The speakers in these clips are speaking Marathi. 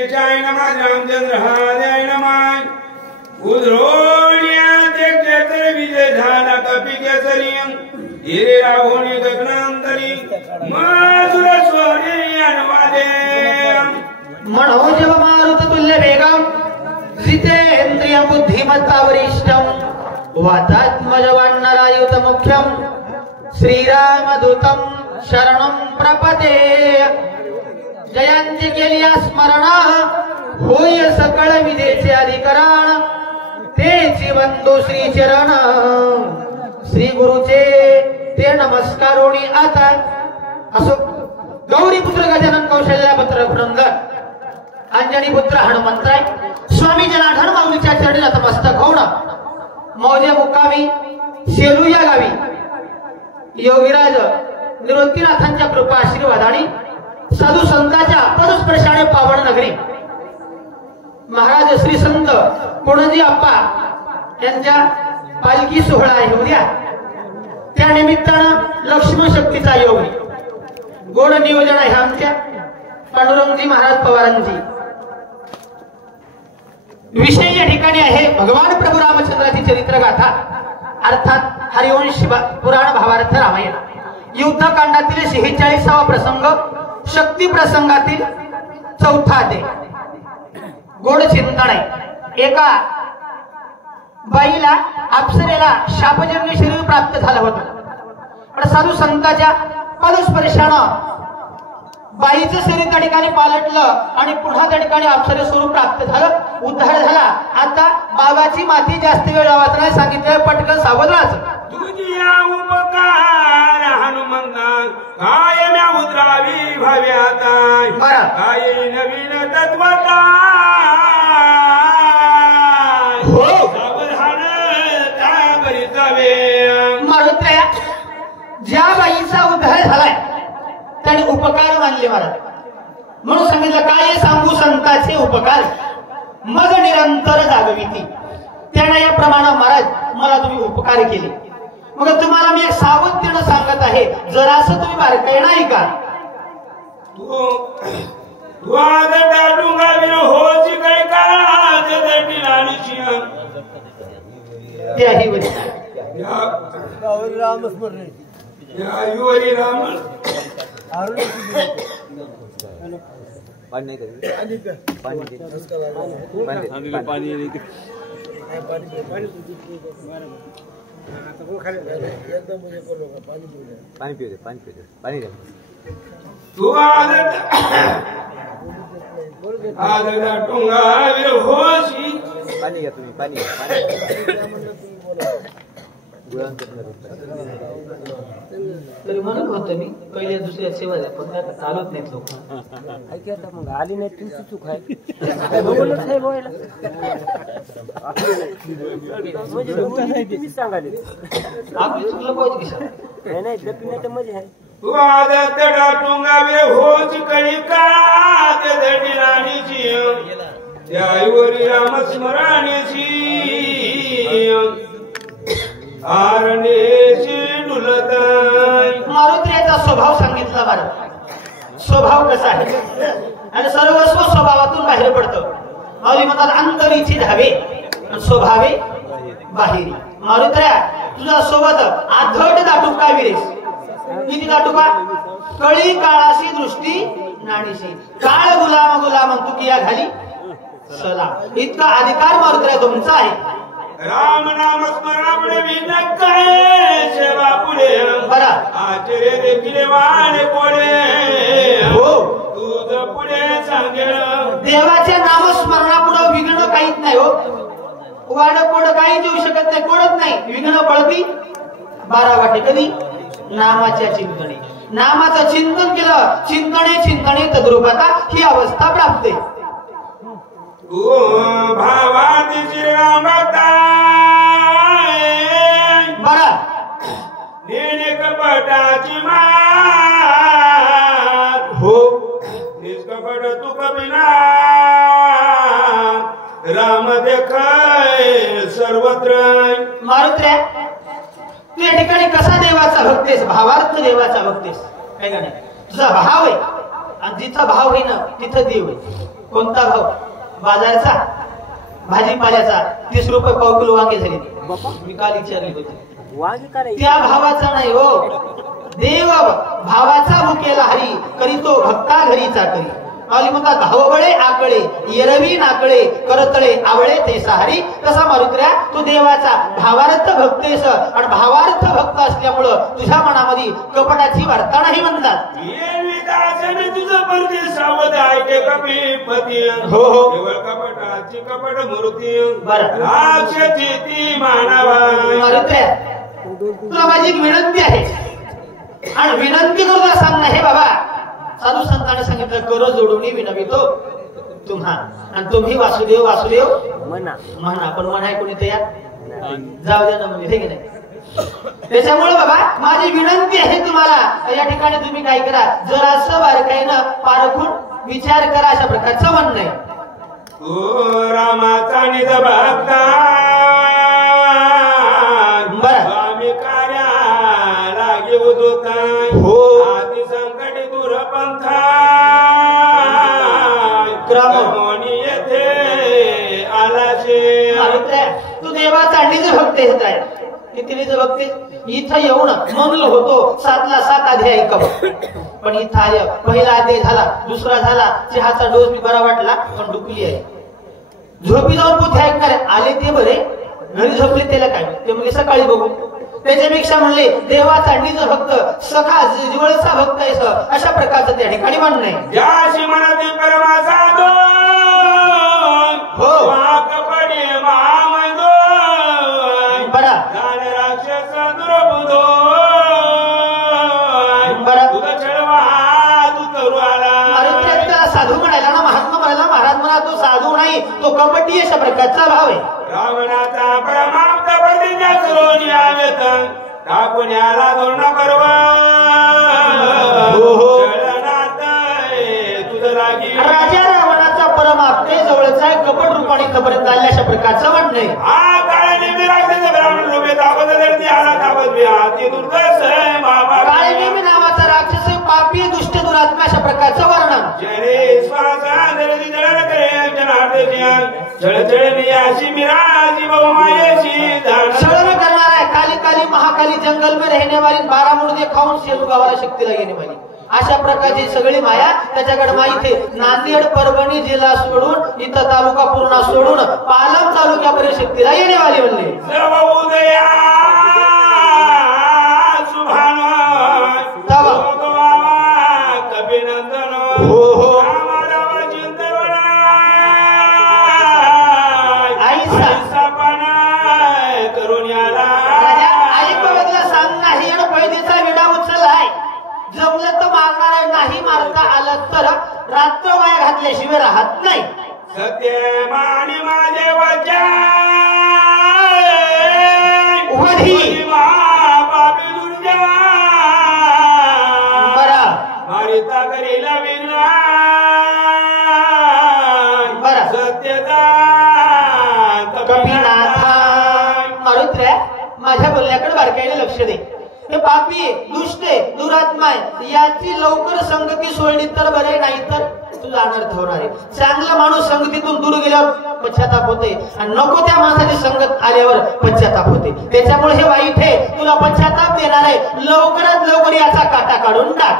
गणेशाय नमः रामचंद्राय नमः उद्रोण्या केसर विजय झाला कपी केसरी हिरे राघोणी गगनांतरी मधुर स्वरे अनुवादे मनोजव मारुत तुल्य वेगम जितेंद्रिय बुद्धिमत्ता वरिष्ठम वातात्मज वानरायुत मुख्यम श्रीरामदूतम शरणं प्रपदे जयंती केली स्मरण होय सकळ विदेचे अधिकरण तेची बंधू श्री चरण श्री गुरुचे ते नमस्कारोणी आता असो गौरी पुत्र गजानन कौशल्या पुत्र वृंद अंजनी पुत्र हनुमंतराय स्वामी जनार्दन माऊलीच्या चरणी नतमस्तक होऊन मौजे मुक्कामी सेलू या गावी योगीराज निवृत्तीनाथांच्या कृपा आशीर्वादाने साधू संतांच्या पदस्पर्शाने पावन नगरी महाराज श्री संत कोणजी आप्पा यांच्या पालखी सोहळा आहे उद्या त्या निमित्तानं लक्ष्मण शक्तीचा योग गोड नियोजन आहे आमच्या पांडुरंगजी महाराज पवारांची विषय या ठिकाणी आहे भगवान प्रभू रामचंद्राची चरित्र गाथा अर्थात हरिवंश पुराण भावार्थ रामायण युद्धकांडातील 46वा प्रसंग शक्ती प्रसंगातील 4था अध्याय गोड चिंतन आहे एका बाईला अप्सरेला शापजन्य शरीर प्राप्त झालं होतं पण साधू संतांच्या पदस्पर्शानं बाईचं शरीर त्या ठिकाणी पालटलं आणि पुन्हा त्या ठिकाणी अप्सरे स्वरूप प्राप्त झालं उद्धार झाला आता बाबाची माती जास्त वेळ वाचणार सांगितलं पटकन सावध राहायचं तुझिया उपकार हनुमंता काय म्या उतरावी भव्याता काय नवीन तत्वता हो सावधान काय बरीचावे मारुत्र्या ज्या बाईचा उद्धार झालाय त्याने उपकार मानले महाराज म्हणून सांगितलं काय सांगू संतांचे उपकार मग निरंतर जागविती त्याने याप्रमाणे महाराज मला तुम्ही उपकार केले मग तुम्हाला मी एक सावधतेनं सांगत आहे जरासं तुम्ही बारकाई नाही का तू आज डाडूंगा विर होची काय काळात दटी नानीची त्याही वरी या रामस्मरण या युवरी राम पाणी नाही पाणी पिऊ दे पाणी द्या तू आज डाडूंगा विर होची पाणी घ्या तुम्ही पाणी तरी म्हणत होतं मी पहिल्या दुसऱ्या सेवा द्या पण काय चालत नाहीत लोक ऐका आता मग आली नाही तुमची चूक आहे बोलत आहे बोलायला म्हणजे तुम्हीच सांगाले आपली चुकलं पाहिजे की सर नाही नाही जपी नाही तर मजा आहे तू आज डाडूंगा विर होची काही काळात दटी नानीची या युवरी राम स्मरानेची आरणेची डुलताय मारुत्र्याचा स्वभाव सांगितला बरं स्वभाव कसा आहे आणि सर्वस्व स्वभावातून बाहेर पडतं माऊली म्हणतात अंतरीची धावे स्वभावे बाहेरी मारुत्र्या तुझा सोबत आधट दाटूक काय विरेस किती दाटू का कळी काळाशी दृष्टी नाणीशी काळ गुलाम गुलाम तू किया घाली सलाम इतका अधिकार मारुत्र्या तुमचा आहे राम नाम स्मरणापुढे विनक आहे सेवा पुढे बरा आचर्य देखील वाणे कोडे हो तुझ पुढे सांगेल देवाच्या नामस्मरणापुढे विघ्न काहीच नाही हो वाड कोड काही देऊ शकत नाही कोडत नाही विघ्न पळती 12 वाटे कधी नामाच्या चिंतने नामाचं चिंतन केलं चिंतने चिंतने तद्रूपता ही अवस्था प्राप्त आहे तू भावाती श्रीरामता बरा नेने कपटाची मात हो निष्कपट तू कपिना राम देखाय सर्वत्र मारुत्र्या तू या ठिकाणी कसा देवाचा भक्तेस भावार्थ देवाचा भक्तेस काय का नाही तुझा भाव आहे आणि जिथं भाव आहे ना तिथं देव आहे कोणता भाव? बाजारचा भाजीपाल्याचा 30 रुपये पाव किलो वांगे झाले. मी काल विचारली होती. वांगी करायची त्या भावाचा नाही हो, देव भावाचा भुकेला हरी करीतो भक्ता घरीचा करी. माऊली म्हणतात भावबळे आकळे येरवी नाकळे करतळे आवळे ते सारी. तसा मारुत्र्या तू देवाचा भावार्थ भक्तेस आणि भावार्थ भक्त असल्यामुळं तुझ्या मनामध्ये कपटाची वार्ता नाही म्हणतात. तुझं परदेश सावध ऐके कपीपती. हो हो केवळ कपटाची कपट मूर्ती. बरं. राक्षसी ती मानवा. मारुत्र्या तुला माझी एक विनंती आहे आणि विनंती करून सांग ना. हे बाबा साधू संतांनी सांगितलं कर जोडून विनवितो तुम्हा आणि तुम्ही वासुदेव वासुदेव म्हणा म्हणा. पण म्हणाय कोणी तयार जाऊ द्या ना म्हणजे हे की नाही. त्याच्यामुळे बाबा माझी विनंती आहे तुम्हाला या ठिकाणी तुम्ही काय करा जरासं बारकाईनं पारखून विचार करा. अशा प्रकारचं म्हणणं आहे. ओ रामाचा निज भक्ता बरं. आम्ही कार्याला घेऊ होता. हो. आधी संकट दूर पंथा क्रमोनी येथे आलाशे. मारुत्र्या तू देवाचा निज भक्त येत आहे. किती निज भक्ती इथं येऊन म्हणलं होतो 7ला 7 अध्याय ऐकाव. पण इथं आल्या पहिला अध्याय झाला, दुसरा झाला, चहाचा डोस मी बरा वाटला पण डुकली आहे. झोपी जाऊन पोथे ऐकणार आले ते बरे, घरी झोपले त्याला काय ते म्हणजे सकाळी बघू. त्याच्यापेक्षा म्हणले देवाचा निज भक्त सखा जिवळचा भक्त आहे अशा प्रकारचं त्या ठिकाणी म्हणणं आहे. ज्याशी मनातील परमाचा हो कपडे महामंदो बरा राक्षस दुर्बुधो बरा. तुझा चढवा तू करू आला. अरे त्याला साधू म्हणायला ना, महात्मा म्हणायला. महाराज म्हणा तो साधू नाही तो कपटी अशा प्रकारचा भाव आहे. रावणाचा परमाप्त प्रतिज्ञा करून यावेत टाकून याला दोन करवा. तुझं लागी राजा रावणाचा परमाप्ते जवळचा आहे कपट रूपाने खबर चालल्या अशा प्रकारचं म्हणणं आहे. हा काळे नेहमी राक्षस ब्राह्मण रूपे तापत धरती आला तापत मी हाती दुर्दश बाबा. काळे नेहमी नावाचा राक्षस पापी दुष्ट दुरात्मा अशा प्रकारचं वर्णन. जरे श्वासा धरती जळण करे जनार्दनिया जळजळणी अशी मिराजी बहुमायेशी धान. छळण करणार आहे काली काली महाकाली जंगल में रहने वाली 12 मुर्दे खाऊन शेलू गावाला शक्तीला येणे वाली अशा प्रकारची सगळी माया त्याच्याकडे माहिती. नांदेड परभणी जिल्हा सोडून इथं तालुका पूर्ण सोडून पालम तालुक्यापर्यंत शक्तीला येणे वाली म्हणले. सर्व उदया सुभान कपिनंदन हो हो करून याला आई बाबाला सांग नाही आणि पैदेचा विडा उचललाय. जमलं तर मारणार आहे, नाही मारता आलं तर रात्र वाया घातल्याशिवाय राहत नाही. सत्य माने माझे वचन वधी पापी दुर्जा बरा मारिता करीला विना बरा. सत्यता कपिनाथा मारुत्र्या माझ्या बोलण्याकडे बारकाईने लक्ष दे. हे पापी दुष्ट दुरात्मा आहे याची लवकर संगती सोडली तर बरे, नाही तर तुझा अनर्थ होणार आहे. चांगला माणूस संगतीतून दूर गेल्यावर पश्चाताप होते आणि नको त्या माणसाची संगत आल्यावर पश्चाताप होते. त्याच्यामुळे हे वाईट आहे, तुला पश्चाताप देणार आहे. लवकरात लवकर याचा काटा काढून टाक.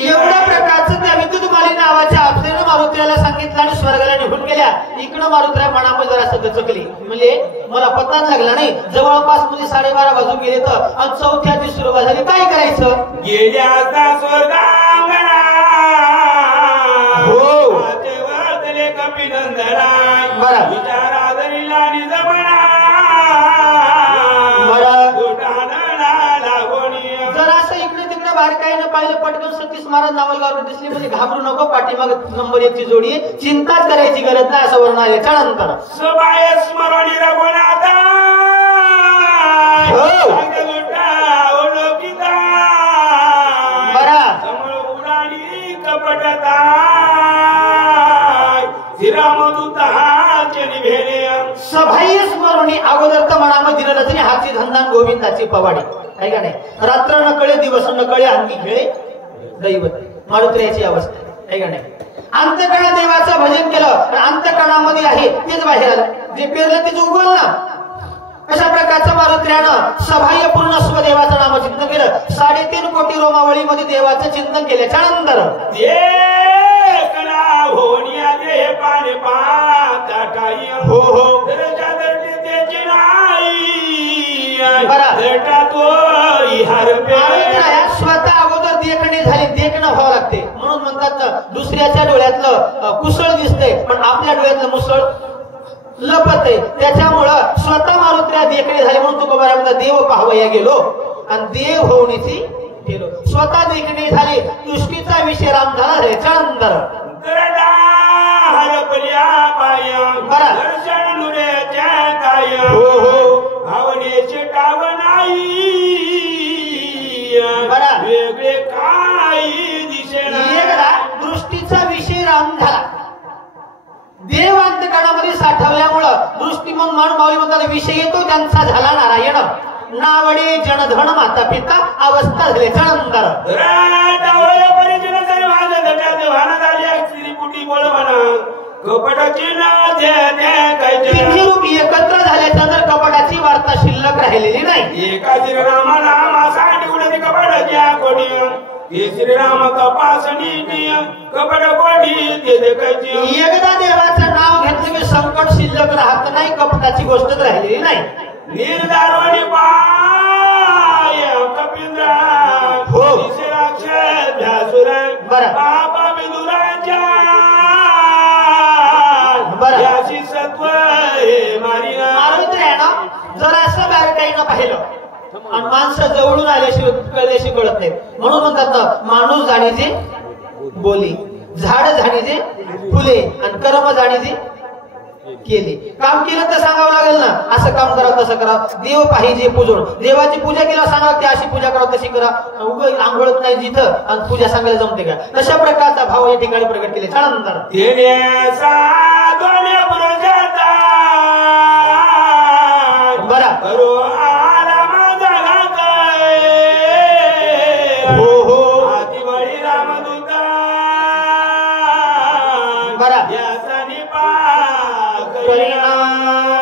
एवढ्या प्रकारचं त्या विद्युत माली नावाच्या अप्सरेनं मारुत्र्याला सांगितलं आणि स्वर्गाला निघून गेल्या. इकडं मारुत्र्या मनामध्ये जरा दचकली. म्हणजे मला पत्ताच लागला नाही. जवळपास म्हणजे 12:30 वाजून गेले तर आणि चौथ्याची सुरुवात झाली. काय करायचं? गेल्या स्वर्गांगणा हो कपिनंदना बरं विचारा धरीला निजमना जरासं इकडे तिकडे बारकाईनं पाहिलं पटकन सतीश महाराज नावलगाववर दिसली. म्हणजे घाबरू नको, पाठीमाग नंबर 1 ची जोडी आहे, चिंताच करायची गरज नाही असं वर्णन आहे. त्यानंतर सबाय स्मरणी रघुनाथा बरा उडाणी कपटता हिरामदूताचे निभेले सबाई स्मरणी अगोदर तर मनामध्ये दिलं हाची धंदा गोविंदाची पवाडी आहे का नाही? रात्र न कळे दिवस न कळे अंगी खेळे दैवत मारुत्र्याची अवस्था आहे का नाही? अंतकरणा देवाचं भजन केलं पण अंतकरणामध्ये आहे तेच बाहेर आलं, जे पेरलं तेच उगवल ना. अशा प्रकारचं मारुत्र्यानं सबाह्य पूर्ण स्वदेवाचं नामचिंतन केलं. 3.5 कोटी रोमावळीमध्ये देवाचं चिंतन केल्याच्या नंतर हो हो स्वतः अगोदर देखणे झाली, देखणं व्हावं लागते. म्हणून म्हणतात ना, दुसऱ्याच्या डोळ्यातलं कुसळ दिसते पण आपल्या डोळ्यातलं मुसळ लपत आहे. त्याच्यामुळं स्वतः मारुत्र्या देखणे झाले म्हणून तुकोबारा म्हणतात देव पाहावया गेलो आणि देव होण्याची गेलो. स्वतः देखणे झाले, दृष्टीचा विषय राम झाला त्याच्यानंतर हो हो भावनेचे टाव नाही वेगळे काही दिसेना. दृष्टीचा विषय राम झाला, देव अंतकरणामध्ये साठवल्यामुळं दृष्टी म्हणून मावली म्हणतात विषय येतो त्यांचा झाला नारायण. नावडे जनधन माता पिता अवस्था झाल्याच्या नंतर तिन्ही रूप एकत्र झाल्याच्या नंतर कपटाची वार्ता शिल्लक राहिलेली नाही. एका श्रीरामाला मासाठी उडती कपटाच्या कोणी श्रीराम तपासणी कपड कोणी एकदा देवाचं नाव घेतलं की संकट शिल्लक राहत नाही, कपटाची गोष्टच राहिलेली नाही. निर्धारवाणी पाय कपिंद्रा हो बरं याची सत्व मारुत्र्यानं जरा असं बारकाईनं पाहिलं आणि माणसं जवळून आल्याशिवाय कळल्याशी कळत नाही. म्हणून म्हणतात ना, माणूस जाणीचे बोली, झाड जाणीचे फुले आणि कर्म जाणीचे केले. काम केलं तर सांगावं लागेल ना, असं काम करावं तसं करावं. देव पाहिजे पूजून, देवाची पूजा केला सांगावं की अशी पूजा करावं तशी करा. उगं आंघोळत नाही जिथं आणि पूजा सांगायला जमते का? तशा प्रकारचा भाव या ठिकाणी प्रकट केले. त्यानंतर बरा हो हो बरा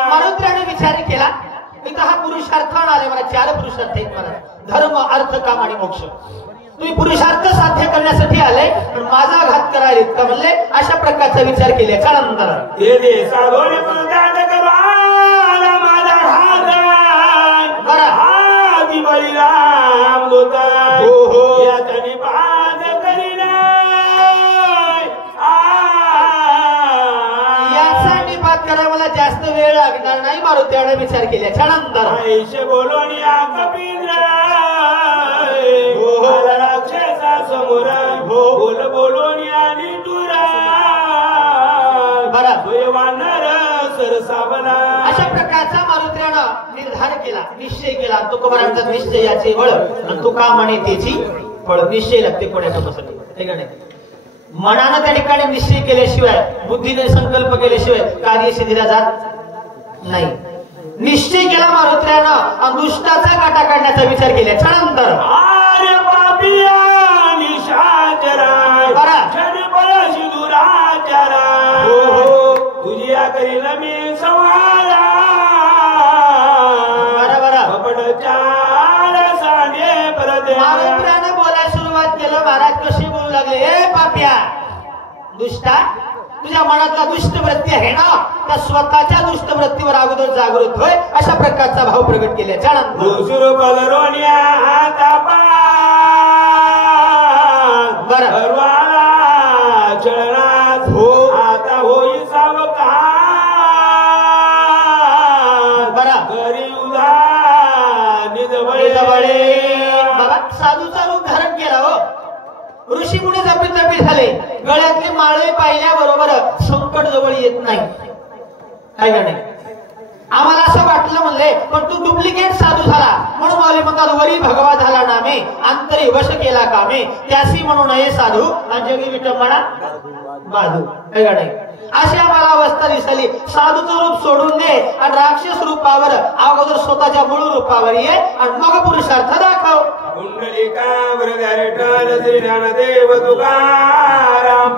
मारुत्र्याने विचार केला इथं हा पुरुषार्थ आले. मला 4 पुरुषार्थ आहेत, मला धर्म अर्थ काम आणि मोक्ष. तुम्ही पुरुषार्थ साध्य करण्यासाठी आले पण माझा घात करायला इतका म्हणले. अशा प्रकारचा विचार केल्याच्या नंतर बरा हो हो यासाठी बात करा मला जास्त वेळ लागणार नाही. मारुत्र्याने विचार केल्याच्या नंतर समोर बोल बोलून आणि अशा प्रकारचा मारुत्र्यानं निर्धार केला, निश्चय केला. तुकोबारांचा निश्चयाचे बळ आणि तुका म्हणे त्याची फळ. निश्चय लागते कोणाच्या बसत ठीक आहे. मनानं त्या ठिकाणी निश्चय केल्याशिवाय, बुद्धीने संकल्प केल्याशिवाय कार्य सिद्धीला जात नाही. निश्चय केला मारुत्र्यानं आणि दुष्टाचा काटा काढण्याचा विचार केल्याच्या नंतर तुझ्या करील मी संवारा मारुत्र्यानं बोलायला सुरुवात केलं. महाराज कशी बोलू लागले, ए पाप्या दुष्टा, तुझ्या मनातला दुष्ट वृत्ती आहे ना, त्या स्वतःच्या दुष्ट वृत्तीवर अगोदर जागृत होय. अशा प्रकारचा भाव प्रगट केल्याच्या नंतर चळणात हो आता होई सावका बरा घरी उदा निजबळे बाबा साधूचा रूप धारण केला हो. ऋषी मुनी जपी जपी झाले. गळ्यातले माळे पाहिल्याबरोबर संकट जवळ येत नाही. काय का नाही? आम्हाला असं वाटलं म्हणले पण तू डुप्लिकेट साधू झाला म्हणून माऊली म्हणतात वरी भगवा झाला नामे अंतरी वश केला कामे त्यासी म्हणून नये साधू आणि जगी विटंबना बाधू. काय का नाही? अशी आम्हाला अवस्था दिसली. साधूचं रूप सोडून दे आणि राक्षस रूपावर अगोदर स्वतःच्या मूळ रूपावर ये आणि मग पुरुषार्थ दाखव. कुंडलिका वरदारे ज्ञानदेव तुकाराम